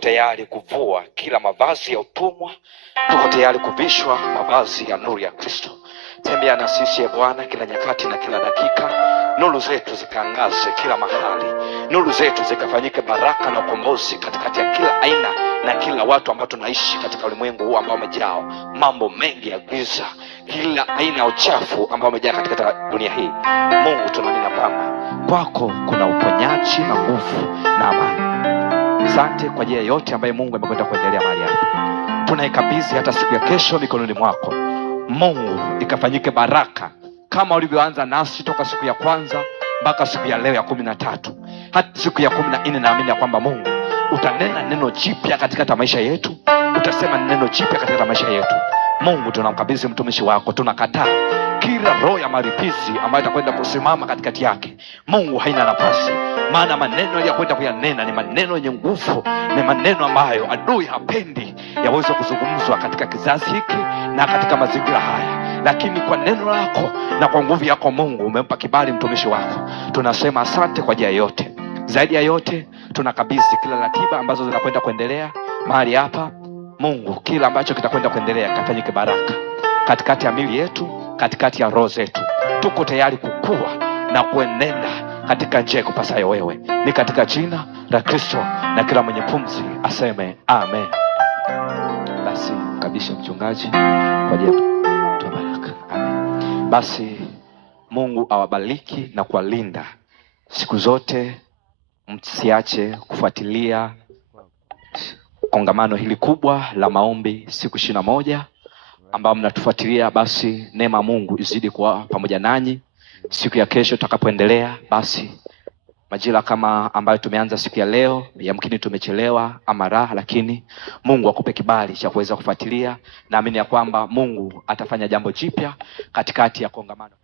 tayari kuvua kila mavazi ya utumwa, tuko tayari kuvishwa mavazi ya nuru ya Kristo. Tembea na sisi Bwana kila nyakati na kila dakika. Nuru zetu zikaangaze kila mahali, nuru zetu zikafanyike baraka na ukombozi katikati ya kila aina na kila watu ambao tunaishi katika ulimwengu huu ambao umejaa mambo mengi ya giza, kila aina ya uchafu ambao umejaa katika dunia hii. Mungu, tunaamini kwamba kwako kuna uponyaji na nguvu na amani. Asante kwa ajili ya yote ambaye Mungu amekwenda kuendelea mahali hapa. Tunaikabidhi hata siku ya kesho mikononi mwako. Mungu, ikafanyike baraka kama ulivyoanza nasi toka siku ya kwanza mpaka siku ya leo ya 13. Hata siku ya 14 naamini ya kwamba Mungu utanena neno jipya katika maisha yetu, utasema neno jipya katika maisha yetu. Mungu, tunamkabidhi mtumishi wako. Tunakataa kila roho ya maripizi ambayo itakwenda kusimama katikati yake. Mungu, haina nafasi, maana maneno aliyokwenda kuyanena ni maneno yenye nguvu, ni maneno ambayo adui hapendi yaweze kuzungumzwa katika kizazi hiki na katika mazingira haya. Lakini kwa neno lako na kwa nguvu yako Mungu umempa kibali mtumishi wako. Tunasema asante kwa ajili ya yote. Zaidi ya yote tunakabidhi kila ratiba ambazo zinakwenda kuendelea mahali hapa. Mungu, kila ambacho kitakwenda kuendelea kafanyike baraka katikati ya mili yetu, katikati ya roho zetu. Tuko tayari kukua na kuenenda katika njia kupasayo wewe. Ni katika jina la Kristo, na kila mwenye pumzi aseme amen. Basi kabisha mchungaji kwa ajili ya baraka. Amen. Basi Mungu awabariki na kuwalinda siku zote. Msiache kufuatilia kongamano hili kubwa la maombi siku 21 ambao mnatufuatilia. Basi neema Mungu izidi kuwa pamoja nanyi siku ya kesho tutakapoendelea. Basi majira kama ambayo tumeanza siku ya leo, yamkini tumechelewa ama raha, lakini Mungu akupe kibali cha kuweza kufuatilia. Naamini ya kwamba Mungu atafanya jambo jipya katikati ya kongamano.